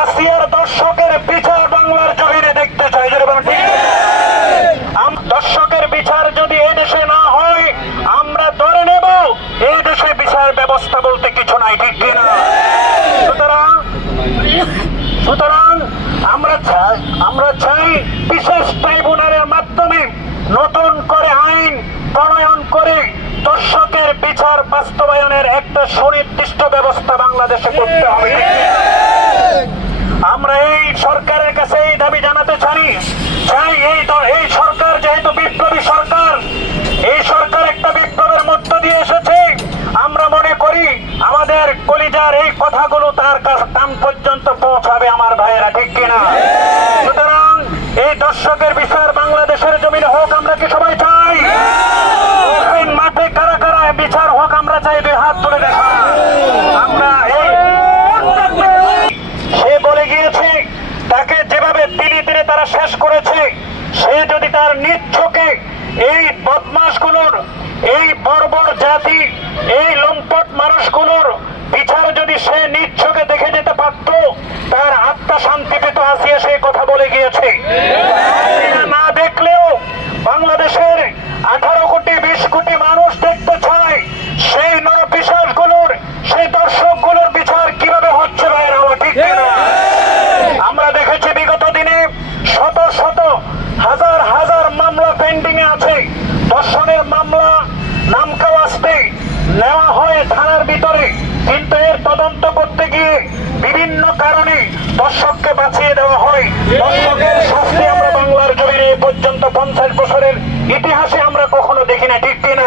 আসিয়ার দর্শকের বিচার বাংলার জমিনে দেখতে চাই। দর্শকের বিচার যদি এই দেশে না হয়, আমরা ধরে নেব এই দেশে বিচার ব্যবস্থা বলতে কিছু নাই, ঠিক কিনা? সুতরাং আমরা চাই বিশেষ ট্রাইব্যুনালের মাধ্যমে নতুন করে আইন প্রণয়ন করে দর্শকের বিচার বাস্তবায়নের একটা সুনির্দিষ্ট ব্যবস্থা বাংলাদেশে করতে হবে। আমরা এই সরকারের কাছে এই দাবি জানাতে চাই এই সরকার যেহেতু বিপ্লবী সরকার, এই সরকার একটা বিপ্লবের মধ্য দিয়ে এসেছে। আমরা মনে করি আমাদের কলিজার এই কথাগুলো তার কান পর্যন্ত পৌঁছাবে, আমার ভাইয়েরা, ঠিক কিনা? সুতরাং এই দর্শকের বিচার বাংলাদেশের জমিনে হোক, আমরা কি সবাই চাই? মাঠে কারা কারা বিচার হোক আমরা চাই, দুই হাত তুলে দেখা। আমরা সে বলে গিয়েছে তাকে যেভাবে তিলে তিলে তারা শেষ করেছে, সে যদি তার নিজ চোখে এই বদমাশগুলোর, এই বর্বর জাতি, এই লম্পট মানুষগুলোর বিচার যদি সে নিজ চোখে দেখে যেতে পারত, তার আত্মা শান্তি পেত। আসিয়া সেই কথা বলে গিয়েছে। না দেখলেও বাংলাদেশের 18 কোটি 20 কোটি মানুষ দেখতে চায় সেই নরপিশাচগুলোর, সেই দর্শকগুলোর বিচার কিভাবে হচ্ছে, ভাইয়েরা, ঠিক কিনা? আমরা দেখেছি বিগত দিনে শত শত হাজার হাজার মামলা পেন্ডিং এ আছে। ধর্ষণের মামলা নামকাওয়াস্তে নেওয়া হয় থানার ভিতরে, কিন্তু এর তদন্ত করতে গিয়ে বিভিন্ন কারণে দর্শককে বাঁচিয়ে দেওয়া হয়। দর্শকের শাস্তি আমরা বাংলার জমিনে এ পর্যন্ত 50 বছরের ইতিহাসে আমরা কখনো দেখি না, ঠিক কিনা?